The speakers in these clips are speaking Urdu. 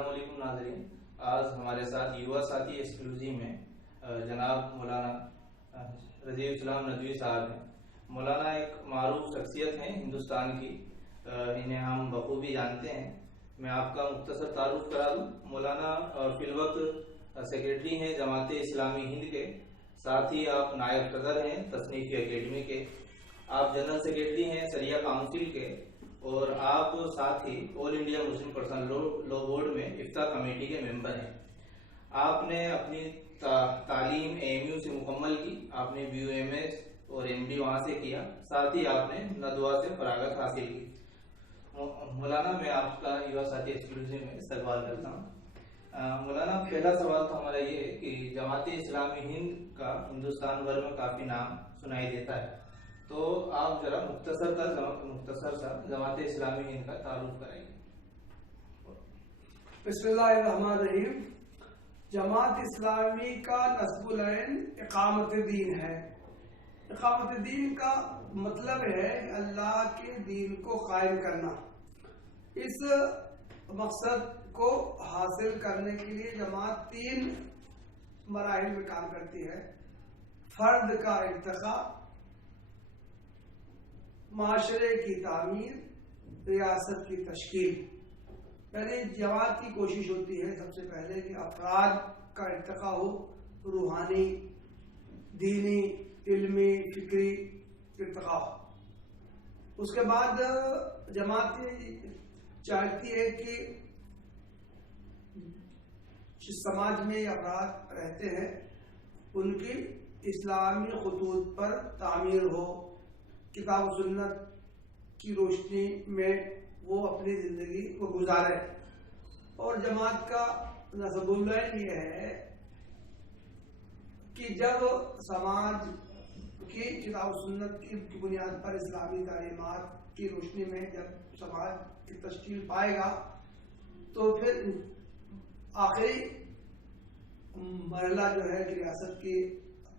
السلام علیکم ناظرین. آج ہمارے ساتھ یووا ساتھی ایکسکلوزیو میں جناب مولانا رضی اسلام ندوی صاحب ہیں. مولانا ایک معروف شخصیت ہیں ہندوستان کی, انہیں ہم بخوبی جانتے ہیں. میں آپ کا مختصر تعارف کرا دوں. مولانا فی الوقت سیکرٹری ہیں جماعت اسلامی ہند کے, ساتھ ہی آپ نائب صدر ہیں تصنیفی اکیڈمی کے, آپ جنرل سیکرٹری ہیں شریعہ کونسل کے, اور آپ ساتھ ہی آل انڈیا مسلم پرسنل لا بورڈ میں افتاء کمیٹی کے ممبر ہیں. آپ نے اپنی تعلیم AMU سے مکمل کی, آپ نے BUMS اور MD وہاں سے کیا, ساتھ ہی آپ نے ندوہ سے فراغت حاصل کی. مولانا میں آپ کا یووا ساتھی ایکسکلوزیو میں استقبال کرتا ہوں. مولانا پہلا سوال تو ہمارا یہ ہے کہ جماعت اسلامی ہند کا ہندوستان بھر میں کافی نام سنائی دیتا ہے, تو آپ ذرا مختصر سا جماعت اسلامی ہند کا تعارف کرائیے. بسم اللہ الرحمن الرحیم. جماعت اسلامی کا نصب العین اقامت دین ہے. اقامت دین کا مطلب ہے اللہ کے دین کو قائم کرنا. اس مقصد کو حاصل کرنے کے لیے جماعت 3 مراحل میں کام کرتی ہے. فرد کا ارتقاء, معاشرے کی تعمیر, ریاست کی تشکیل. یعنی جماعت کی کوشش ہوتی ہے سب سے پہلے کہ افراد کا ارتقاء ہو, روحانی, دینی, علمی, فکری ارتقاء ہو. اس کے بعد جماعت چاہتی ہے کہ جس سماج میں افراد رہتے ہیں ان کی اسلامی خطوط پر تعمیر ہو, کتاب و سنت کی روشنی میں وہ اپنی زندگی کو گزارے. اور جماعت کا نصب العین یہ ہے کہ جب سماج کی کتاب و سنت کی بنیاد پر اسلامی تعلیمات کی روشنی میں جب سماج کی تشکیل پائے گا تو پھر آخری مرحلہ جو ہے ریاست کی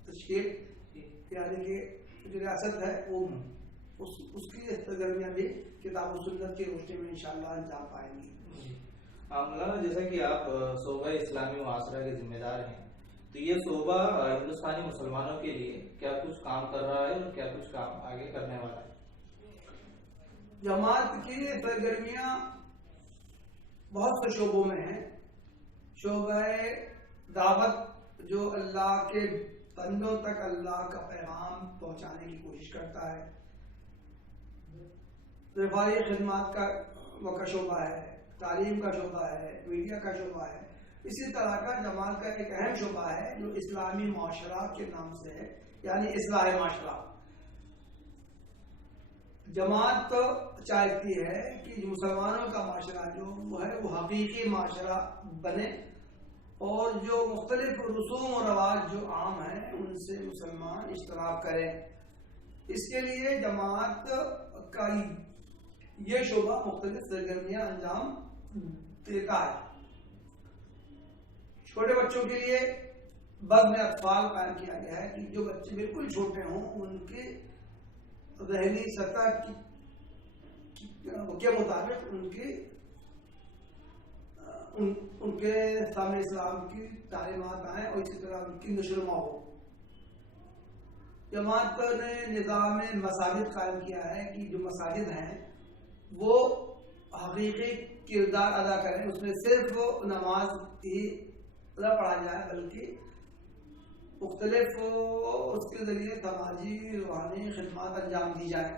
تشکیل, یعنی کہ ریاست ہے وہ اس کی سرگرمیاں بھی کتاب و سنت کی روشنی میں انشاءاللہ انجام پائیں گی. مولانا جیسا کہ آپ صوبہ اسلامی معاشرہ کے ذمہ دار ہیں, تو یہ صوبہ ہندوستانی مسلمانوں کے لیے کیا کچھ کام کر رہا ہے اور کیا کچھ کام آگے کرنے والا ہے؟ جماعت کی سرگرمیاں بہت سے شعبوں میں ہیں. شعبہ دعوت جو اللہ کے بندوں تک اللہ کا پیغام پہنچانے کی کوشش کرتا ہے. رفاہی خدمات کا شعبہ ہے, تعلیم کا شعبہ ہے, میڈیا کا شعبہ ہے. اسی طرح کا جماعت کا ایک اہم شعبہ ہے جو اسلامی معاشرہ کے نام سے ہے, یعنی اصلاح معاشرہ. جماعت تو چاہتی ہے کہ مسلمانوں کا معاشرہ جو وہ ہے وہ حقیقی معاشرہ بنے, اور جو مختلف رسوم و رواج جو عام ہیں ان سے مسلمان اشتراک کریں. اس کے لیے جماعت کا یہ شعبہ مختلف سرگرمیاں انجام دیتا ہے. چھوٹے بچوں کے لیے بزم اطفال قائم کیا گیا ہے کہ جو بچے بالکل چھوٹے ہوں ان کے ذہنی سطح کے مطابق ان کے سامنے اسلام کی تعلیمات آئیں اور اسی طرح ان کی نشر و نما ہو. جماعت نے نظام مساجد قائم کیا ہے کہ جو مساجد ہیں وہ حقیقی کردار ادا کریں. اس میں صرف نماز ہی نہ پڑھا جائے بلکہ مختلف اس کے ذریعے سماجی روحانی خدمات انجام دی جائیں.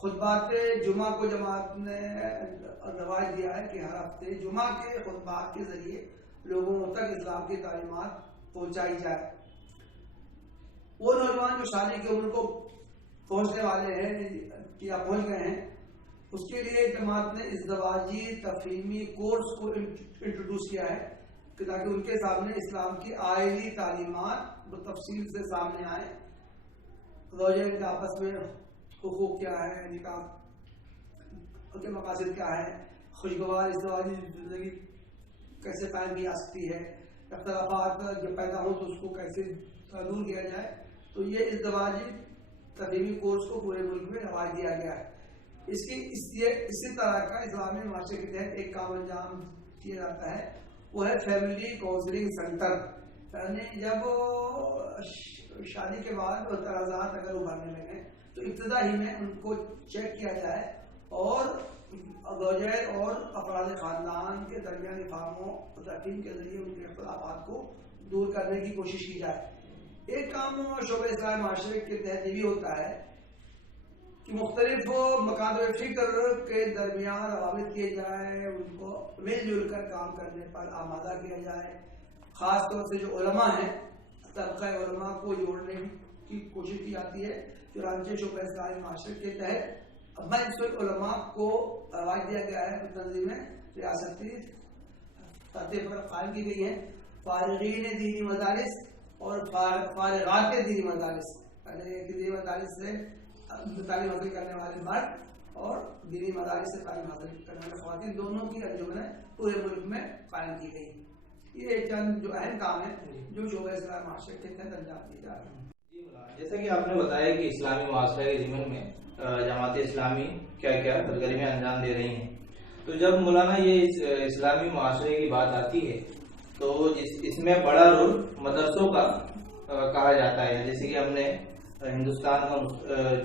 خطبات جمعہ کو جماعت نے رواج دیا ہے کہ ہر ہفتے جمعہ کے خطبات کے ذریعے لوگوں تک اسلام کی تعلیمات پہنچائی جائے. وہ نوجوان جو شادی کی عمر کو پہنچنے والے ہیں یا پہنچ گئے ہیں, اس کے لیے جماعت نے ازدواجی تفہیمی کورس کو انٹروڈیوس کیا ہے کہ تاکہ ان کے سامنے اسلام کی آئلی تعلیمات تفصیل سے سامنے آئے. زوجین کے آپس میں حقوق کیا ہے, نکاح کے مقاصد کیا ہے, خوشگوار ازدواجی زندگی کیسے قائم کی جا سکتی ہے, اختلافات جب پیدا ہو تو اس کو کیسے دور کیا جائے. تو یہ ازدواجی تفہیمی کورس کو پورے ملک میں رواج دیا گیا ہے. اسی طرح کا اسلامی معاشرے کے تحت ایک کام انجام کیا جاتا ہے وہ ہے فیملی کاؤنسلنگ سینٹر. یعنی جب شادی کے بعد تنازعات اگر ابھرنے لگے تو ابتدا ہی میں ان کو چیک کیا جائے اور زوجین اور افراد خاندان کے درمیان فہم و تفہیم کے ذریعے ان کے اختلافات کو دور کرنے کی کوشش کی جائے. ایک کام شعبہ اصلاح معاشرے کے تحت یہ بھی ہوتا ہے کہ مختلف مکاتب فکر کے درمیان روابط کیے جائیں, ان کو مل جل کر کام کرنے پر آمادہ کیا جائے. خاص طور سے جو علماء ہیں, طبقہ علماء کو جوڑنے کی کوشش کی جاتی ہے. چنانچہ شعبہ اصلاح معاشرے کے تحت مجلس علماء کو رائج دیا گیا ہے. تنظیمیں ریاستی سطح پر قائم کی گئی ہیں. فارغین دینی مدارس اور فارغات دینی مدارس, یعنی دینی مدارس سے تعلیم حاصل کرنے والے مرد اور دینی مدارس سے تعلیم حاصل کرنے والے خواتین, دونوں کی انجمنیں پورے ملک میں قائم کی گئی. یہ چند جو اہم کام ہیں جو شعبہ اصلاح معاشرے کے تحت انجام دیے جا رہے ہیں. جیسا کہ آپ نے بتایا کہ اسلامی معاشرے کے ضمن میں جماعت اسلامی کیا کیا سرگرمیاں انجام دے رہی ہیں, تو جب مولانا یہ اسلامی معاشرے کی بات آتی ہے تو اس میں بڑا رول مدرسوں کا کہا جاتا ہے. جیسے کہ ہم نے ہندوستان کا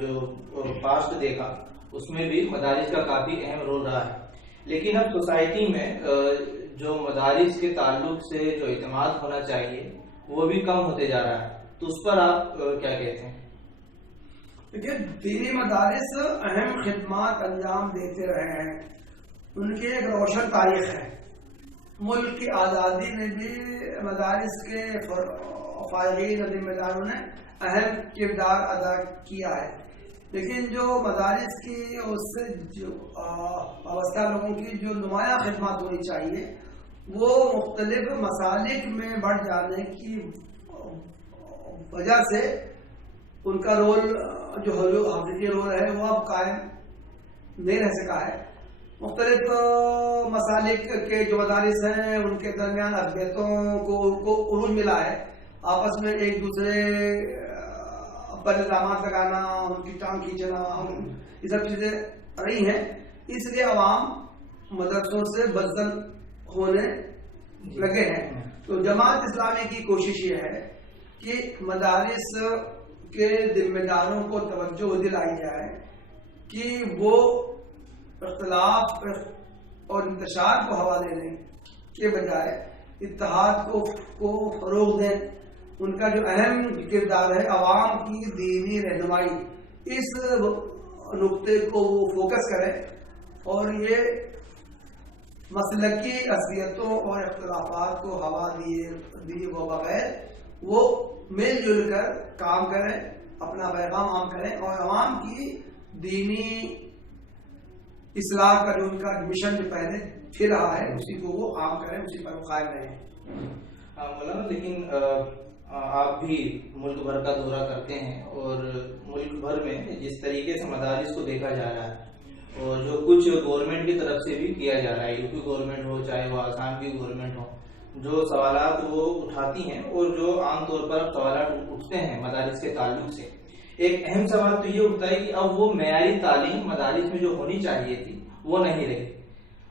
جو پاسٹ دیکھا اس میں بھی مدارس کا کافی اہم رول رہا ہے, لیکن اب سوسائٹی میں جو مدارس کے تعلق سے جو اعتماد ہونا چاہیے وہ بھی کم ہوتے جا رہا ہے. تو اس پر آپ کیا کہتے ہیں؟ دیکھیے, دینی مدارس اہم خدمات انجام دیتے رہے ہیں, ان کی ایک روشن تاریخ ہے. ملک کی آزادی میں بھی مدارس کے فارغین اور ذمہ داروں نے اہم کردار ادا کیا ہے. لیکن جو مدارس کی اس سے جو وابستہ لوگوں کی جو نمایاں خدمات ہونی چاہیے وہ مختلف مسالک میں بڑھ جانے کی وجہ سے ان کا رول جو حقیقی رول ہے وہ اب قائم نہیں رہ سکا ہے. مختلف مسالک کے جو مدارس ہیں ان کے درمیان اقلیتوں کو عروج ملا ہے, آپس میں ایک دوسرے پر الزامات لگانا, ان کی ٹانگ کھینچنا, یہ سب چیزیں رہی ہیں. اس لیے عوام مدرسوں سے بدزن ہونے لگے ہیں. تو جماعت اسلامی کی کوشش یہ ہے کہ مدارس کے ذمہ داروں کو توجہ دلائی جائے کہ وہ اختلاف اور انتشار کو ہوا دینے کے بجائے اتحاد کو فروغ دیں. ان کا جو اہم کردار ہے عوام کی دینی رہنمائی, اس نقطے کو وہ فوکس کریں اور یہ مسلکی اصلیتوں اور اختلافات کو ہوا دیے بغیر وہ مل جل کر کام کریں, اپنا پیغام عام کریں اور عوام کی دینی اصلاح کا جو ان کا مشن جو پہلے پھر رہا ہے اسی کو وہ عام کریں, اسی پر قائم رہیں. مولانا, لیکن آپ بھی ملک بھر کا دورہ کرتے ہیں اور ملک بھر میں جس طریقے سے مدارس کو دیکھا جا رہا ہے اور جو کچھ گورنمنٹ کی طرف سے بھی کیا جا رہا ہے, یو پی گورنمنٹ ہو چاہے وہ آسام کی گورنمنٹ ہو, جو سوالات وہ اٹھاتی ہیں اور جو عام طور پر سوالات اٹھتے ہیں مدارس کے تعلق سے, ایک اہم سوال تو یہ اٹھتا ہے کہ اب وہ معیاری تعلیم مدارس میں جو ہونی چاہیے تھی وہ نہیں رہی.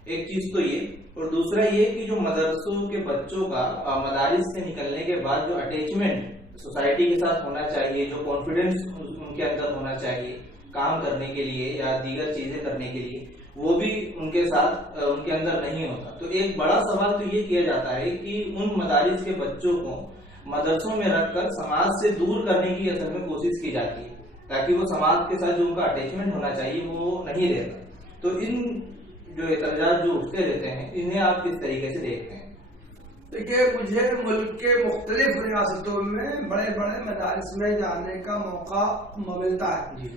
ایک چیز تو یہ, اور دوسرا یہ کہ جو مدرسوں کے بچوں کا مدارس سے نکلنے کے بعد جو اٹیچمنٹ سوسائٹی کے ساتھ ہونا چاہیے, جو کانفیڈنس ان کے اندر ہونا چاہیے کام کرنے کے لیے یا دیگر چیزیں کرنے کے لیے, وہ بھی ان کے ساتھ ان کے اندر نہیں ہوتا. تو ایک بڑا سوال تو یہ کیا جاتا ہے کہ ان مدارس کے بچوں کو مدرسوں میں رکھ کر سماج سے دور کرنے کی اصل میں کوشش کی جاتی ہے تاکہ وہ سماج کے ساتھ جو ان کا اٹیچمنٹ ہونا چاہیے وہ نہیں رہتا. تو ان جو اعتراضات جو اٹھتے رہتے ہیں انہیں آپ کس طریقے سے دیکھتے ہیں؟ دیکھیے, مجھے ملک کے مختلف ریاستوں میں بڑے بڑے مدارس میں جانے کا موقع ملتا ہے.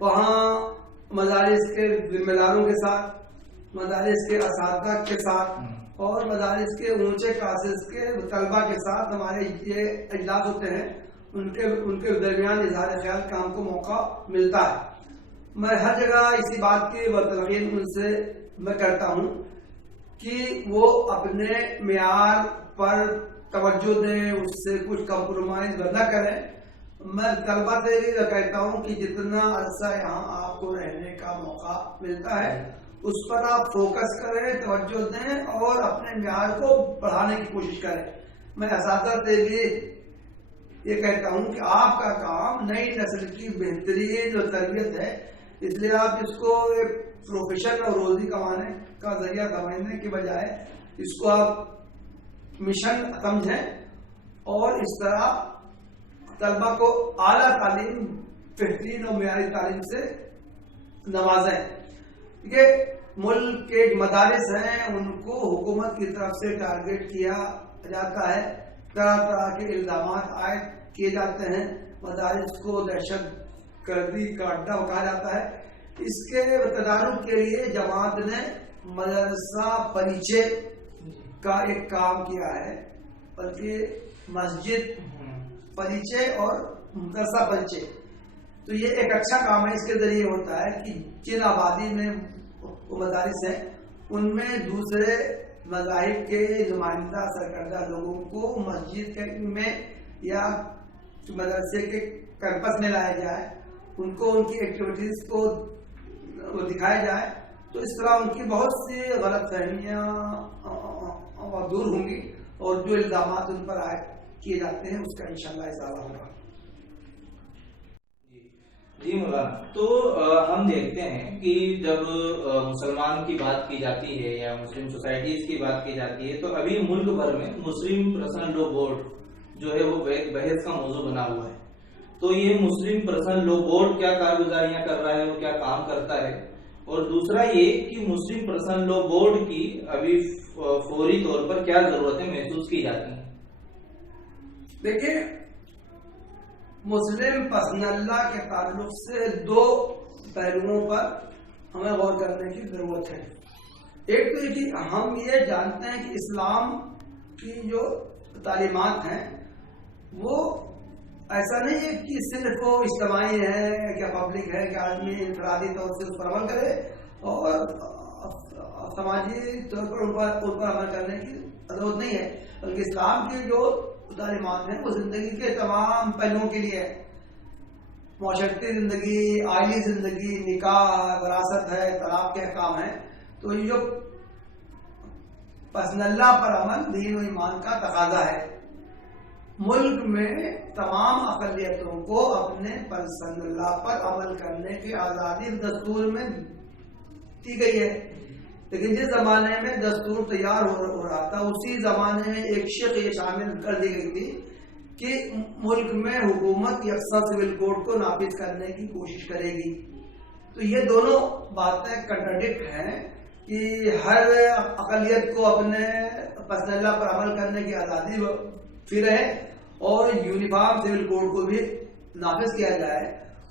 وہاں مدارس کے ذمہ داروں کے ساتھ, مدارس کے اساتذہ کے ساتھ اور مدارس کے اونچے کلاسز کے طلباء کے ساتھ ہمارے یہ اجلاس ہوتے ہیں. ان کے درمیان اظہار خیال کا ہم کو موقع ملتا ہے. میں ہر جگہ اسی بات کی تلقین ان سے میں کرتا ہوں کہ وہ اپنے معیار پر توجہ دیں, اس سے کچھ کمپرومائز نہ کریں. میں طلبہ سے بھی کہتا ہوں کہ جتنا عرصہ یہاں آپ کو رہنے کا موقع ملتا ہے اس پر آپ فوکس کریں، توجہ دیں اور اپنے معیار کو بڑھانے کی کوشش کریں. میں اساتذہ سے بھی یہ کہتا ہوں کہ آپ کا کام نئی نسل کی بہترین جو تربیت ہے، اس لیے آپ اس کو ایک پروفیشن اور روزی کمانے کا ذریعہ سمجھنے کے بجائے اس کو آپ مشن سمجھیں اور اس طرح طلبہ کو اعلیٰ تعلیم، بہترین اور معیاری تعلیم سے نوازیں. یہ ملک کے مدارس ہیں، ان کو حکومت کی طرف سے ٹارگیٹ کیا جاتا ہے، طرح طرح کے الزامات عائد کیے جاتے ہیں، مدارس کو دہشت گردی کا اڈا کہا جاتا ہے. اس کے تدارک کے لیے جماعت نے مدرسہ پریچے کا ایک کام کیا ہے، بلکہ مسجد پریچے اور مدرسہ پریچے. تو یہ ایک اچھا کام ہے. اس کے ذریعے ہوتا ہے کہ جن آبادی میں وہ مدارس ہیں ان میں دوسرے مذاہب کے نمائندہ سرکردہ لوگوں کو مسجد میں یا مدرسے کے کیمپس میں لایا جائے، ان کو ان کی ایکٹیویٹیز کو دکھایا جائے. تو اس طرح ان کی بہت سی غلط فہمیاں دور ہوں گی اور جو الزامات ان پر عائد کیے جاتے ہیں اس کا انشاءاللہ ازالہ ہوگا. جی مولانا، تو ہم دیکھتے ہیں کہ جب مسلمان کی بات کی جاتی ہے یا مسلم سوسائٹیز کی بات کی جاتی ہے تو ابھی ملک بھر میں مسلم پرسنل لا بورڈ جو ہے وہ بحث کا موضوع بنا ہوا ہے. تو یہ مسلم پرسنل لا بورڈ کیا کارگزاریاں کر رہا ہے اور کیا کام کرتا ہے، اور دوسرا یہ کہ مسلم پرسنل لا بورڈ کی ابھی فوری طور پر کیا ضرورتیں محسوس کی جاتی ہیں؟ دیکھیے، مسلم پرسنل لا کے تعلق سے دو پہلوؤں پر ہمیں غور کرنے کی ضرورت ہے. ایک تو یہ کہ ہم یہ جانتے ہیں کہ اسلام کی جو تعلیمات ہیں وہ ایسا نہیں ہے کہ صرف وہ اجتماعی ہے یا پبلک ہے کہ آدمی انفرادی طور سے اس پر عمل کرے اور سماجی طور پر ان پر عمل کرنے کی ضرورت نہیں ہے، بلکہ اسلام کی جو تعلیمات ہیں وہ زندگی کے تمام پہلوؤں کے لیے، معاشرتی زندگی، آئلی زندگی، نکاح، وراثت ہے، طلاق کے احکام ہیں. تو یہ جو پرسنل لا پر عمل دین و ایمان کا تقاضا ہے. ملک میں تمام اقلیتوں کو اپنے پرسنل لا پر عمل کرنے کی آزادی دستور میں دی گئی ہے، لیکن جس زمانے میں دستور تیار ہو رہا تھا اسی زمانے میں ایک شق یہ شامل کر دی گئی تھی کہ ملک میں حکومت یکساں سول کوڈ کو نافذ کرنے کی کوشش کرے گی. تو یہ دونوں باتیں کنٹراڈکٹ ہیں کہ ہر اقلیت کو اپنے پرسنل لا پر عمل کرنے کی آزادی پھر رہے اور یونیفارم سول کوڈ کو بھی نافذ کیا جائے.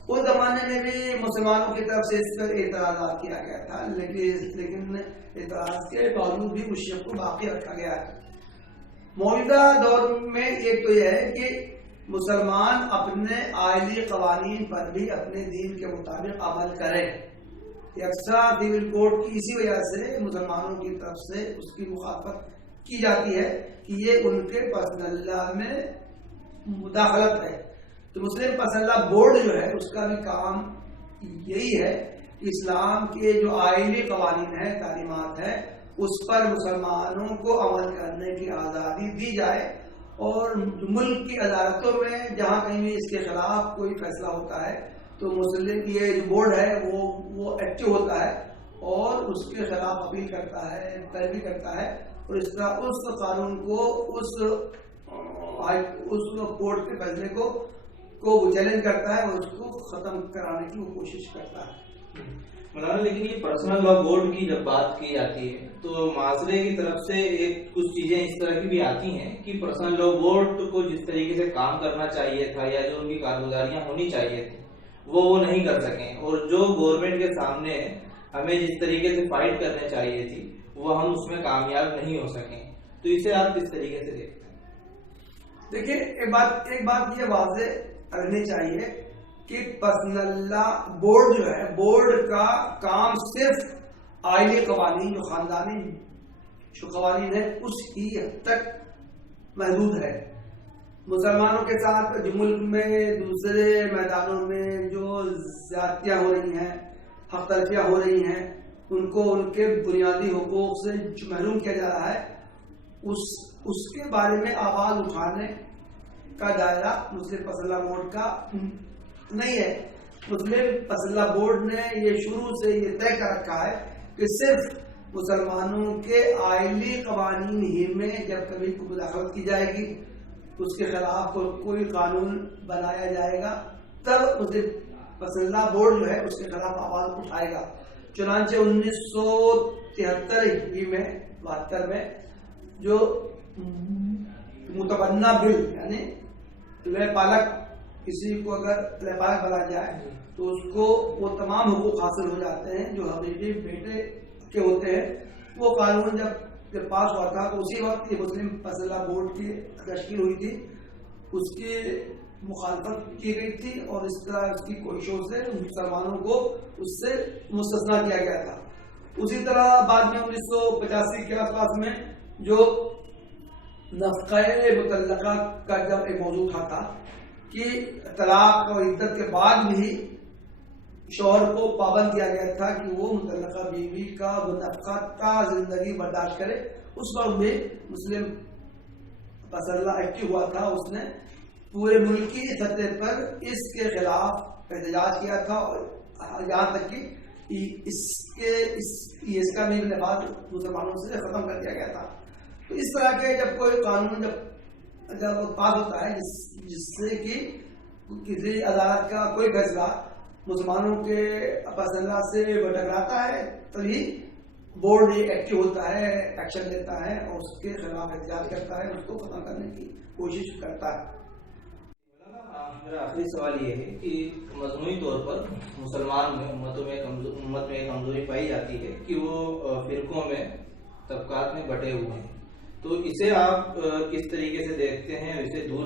اس زمانے میں بھی مسلمانوں کی طرف سے اس پر اعتراضات کیا گیا تھا، لیکن اعتراض کے باوجود بھی اس شق کو باقی رکھا گیا ہے. موجودہ دور میں ایک تو یہ ہے کہ مسلمان اپنے آئلی قوانین پر بھی اپنے دین کے مطابق عمل کریں. یکساں سول کوڈ کی اسی وجہ سے مسلمانوں کی طرف سے اس کی مخالفت کی جاتی ہے کہ یہ ان کے پرسنل لا میں مداخلت ہے. تو مسلم پرسنل لا بورڈ جو ہے اس کا بھی کام یہی ہے کہ اسلام کے جو آئینی قوانین ہیں، تعلیمات ہیں، اس پر مسلمانوں کو عمل کرنے کی آزادی دی جائے اور ملک کی عدالتوں میں جہاں کہیں بھی اس کے خلاف کوئی فیصلہ ہوتا ہے تو مسلم یہ جو بورڈ ہے وہ ایکٹیو ہوتا ہے اور اس کے خلاف اپیل کرتا ہے، پیروی کرتا ہے اور اس طرح اس قانون کو اس کورٹ کے فیصلے کو وہ چیلنج کرتا ہے اور اس کو ختم کرانے کی وہ کوشش کرتا ہے. مولانا، لیکن یہ پرسنل لا بورڈ کی جب بات کی جاتی ہے تو معاشرے کی طرف سے کچھ چیزیں اس طرح کی بھی آتی ہیں کہ پرسنل لا بورڈ کو جس طریقے سے کام کرنا چاہیے تھا یا جو ان کی کارگزاریاں ہونی چاہیے تھی وہ نہیں کر سکیں، اور جو گورنمنٹ کے سامنے ہمیں جس طریقے سے فائٹ کرنے چاہیے تھی وہ ہم اس میں کامیاب نہیں ہو سکیں. تو اسے آپ کس طریقے سے دیکھتے ہیں؟ دیکھیے، ایک بات یہ واضح کرنی چاہیے کہ پرسنل لا بورڈ جو ہے، بورڈ کا کام صرف آئلی قوانین جو خاندانی جو قوانین ہے اس ہی حد تک محدود ہے. مسلمانوں کے ساتھ جو ملک میں دوسرے میدانوں میں جو زیادتیاں ہو رہی ہیں، حق تلفیاں ہو رہی ہیں، ان کو ان کے بنیادی حقوق سے محروم کیا جا رہا ہے، اس کے بارے میں آواز اٹھانے کا دائرہ مسلم پسندہ بورڈ کا نہیں ہے۔ مسلم پسندہ بورڈ نے یہ شروع سے یہ طے کر رکھا ہے کہ صرف مسلمانوں کے آئلی قوانین ہی میں جب کبھی کوئی مداخلت کی جائے گی، اس کے خلاف کوئی قانون بنایا جائے گا، تب مسلم پسندہ بورڈ جو ہے اس کے خلاف آواز اٹھائے گا۔ چنانچہ 1973 میں جو متبنہ بل یعنی لے پالک، کسی کو اگر لے پالک بنا جائے تو اس کو وہ تمام حقوق حاصل ہو جاتے ہیں جو حقیقی بیٹے کے ہوتے ہیں۔ وہ قانون جب پاس ہوا تھا تو اسی وقت یہ مسلم پسندہ بورڈ کی تشکیل ہوئی تھی، اس کی مخالفت کی گئی تھی اور اس طرح اس کی کوششوں سے مسلمانوں کو اس سے مستثنا کیا گیا تھا۔ اسی طرح بعد میں 1985 کے آس پاس میں جو نفقہ مطلقہ کا جب ایک موضوع تھا کہ طلاق اور عدت کے بعد بھی شوہر کو پابند کیا گیا تھا کہ وہ مطلقہ بیوی کا نفقہ تا زندگی برداشت کرے، اس وقت بھی مسلم پسندہ ایکٹیو ہوا تھا، اس نے پورے ملکی سطح پر اس کے خلاف احتجاج کیا تھا اور یہاں تک کہ اس کا بھی نفاذ مسلمانوں سے ختم کر دیا گیا تھا۔ تو اس طرح کے جب کوئی قانون جب پاس ہوتا ہے جس سے کہ کسی عدالت کا کوئی فیصلہ مسلمانوں کے پسندہ سے ٹکراتا ہے، تبھی بورڈ ایکٹیو ہوتا ہے، ایکشن لیتا ہے اور اس کے خلاف احتجاج کرتا ہے، اس کو ختم کرنے کی کوشش کرتا ہے۔ میرا آخری سوال یہ ہے کہ مجموعی طور پر مسلمان میں امت میں ایک کمزوری پائی جاتی ہے کہ وہ فرقوں میں طبقات میں بٹے ہوئے ہیں، تو اسے آپ کس طریقے سے دیکھتے ہیں اور اسے دور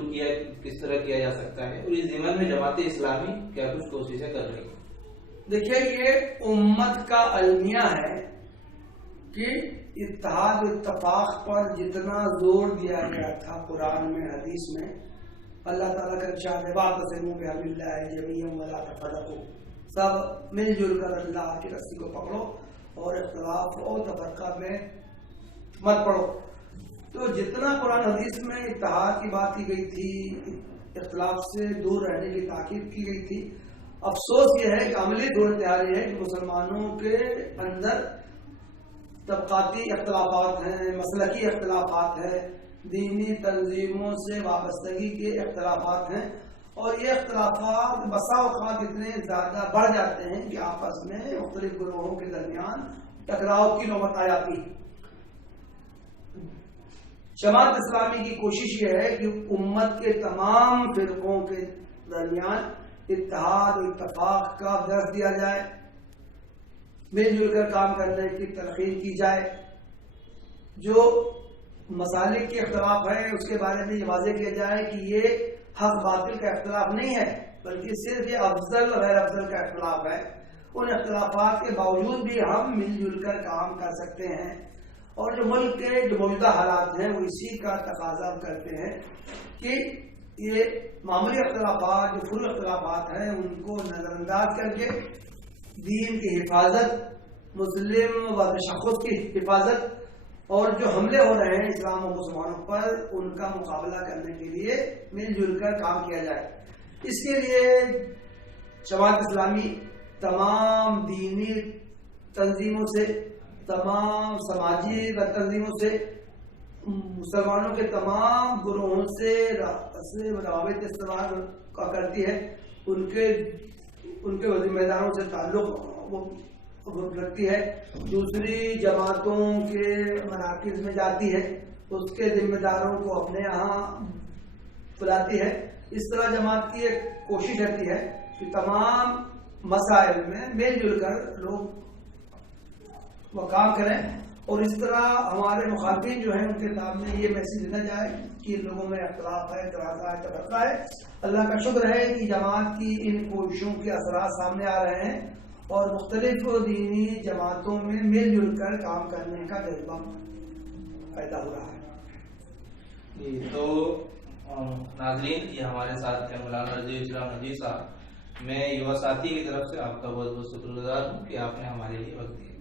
کس طرح کیا جا سکتا ہے، اور اس ضمن میں جماعت اسلامی کیا کچھ کوششیں کر رہی ہے؟ دیکھیے، یہ امت کا المیہ ہے کہ اتحاد و اتفاق پر جتنا زور دیا گیا تھا قرآن میں، حدیث میں، اللہ تعالیٰ کا ارشاد ہے واعتصموا بحبل اللہ جمیعا ولا تفرقوا، سب مل جل کر اللہ کی رسی کو پکڑو اور اختلاف اور تفرقہ میں مت پڑو۔ تو جتنا قرآن حدیث میں اتحاد کی بات کی گئی تھی، اختلاف سے دور رہنے کی تاکید کی گئی تھی، افسوس یہ ہے کہ عملی صورتحال یہ ہے کہ مسلمانوں کے اندر طبقاتی اختلافات ہیں، مسلکی اختلافات ہیں، دینی تنظیموں سے وابستگی کے اختلافات ہیں، اور یہ اختلافات بسا اوقات اتنے زیادہ بڑھ جاتے ہیں کہ آپس میں مختلف گروہوں کے درمیان ٹکراؤ کی نوبت آ جاتی ہے۔ جماعت اسلامی کی کوشش یہ ہے کہ امت کے تمام فرقوں کے درمیان اتحاد و اتفاق کا درس دیا جائے، مل جل کر کام کرنے کی تلقین کی جائے، جو مسالک کے اختلاف ہے اس کے بارے میں یہ واضح کیا جائے کہ یہ حق باطل کا اختلاف نہیں ہے، بلکہ صرف یہ افضل و غیر افضل کا اختلاف ہے۔ ان اختلافات کے باوجود بھی ہم مل جل کر کام کر سکتے ہیں، اور جو ملک کے جو موجودہ حالات ہیں وہ اسی کا تقاضا کرتے ہیں کہ یہ معمولی اختلافات، جو فروعی اختلافات ہیں، ان کو نظر انداز کر کے دین کی حفاظت، مسلم و تشخص کی حفاظت، اور جو حملے ہو رہے ہیں اسلام و مسلمانوں پر، ان کا مقابلہ کرنے کے لیے مل جل کر کام کیا جائے۔ اس کے لیے جماعت اسلامی تمام دینی تنظیموں سے، تمام سماجی تنظیموں سے، مسلمانوں کے تمام گروہوں سے روابط استعمال کرتی ہے، ان کے ذمہ داروں سے تعلق رکھتی ہے، دوسری جماعتوں کے مراکز میں جاتی ہے، اس کے ذمہ داروں کو اپنے یہاں بلاتی ہے۔ اس طرح جماعت کی ایک کوشش رہتی ہے کہ تمام مسائل میں مل جل کر لوگ وہ کام کریں، اور اس طرح ہمارے مخاطبین جو ہیں ان کے سامنے یہ میسج دینا جائے کہ لوگوں میں اختلاف ہے، تنازع ہے، تفرقہ ہے۔ اللہ کا شکر ہے کہ جماعت کی ان کوششوں کے اثرات سامنے آ رہے ہیں اور مختلف دینی جماعتوں میں مل جل کر کام کرنے کا جذبہ پیدا ہو رہا ہے۔ جی، تو ناظرین، یہ ہمارے ساتھ ہیں مولانا رضی اسلام ندوی صاحب۔ میں یووا ساتھی کی طرف سے آپ کا بہت بہت شکر گزار ہوں کہ آپ نے ہمارے لیے وقت دیا۔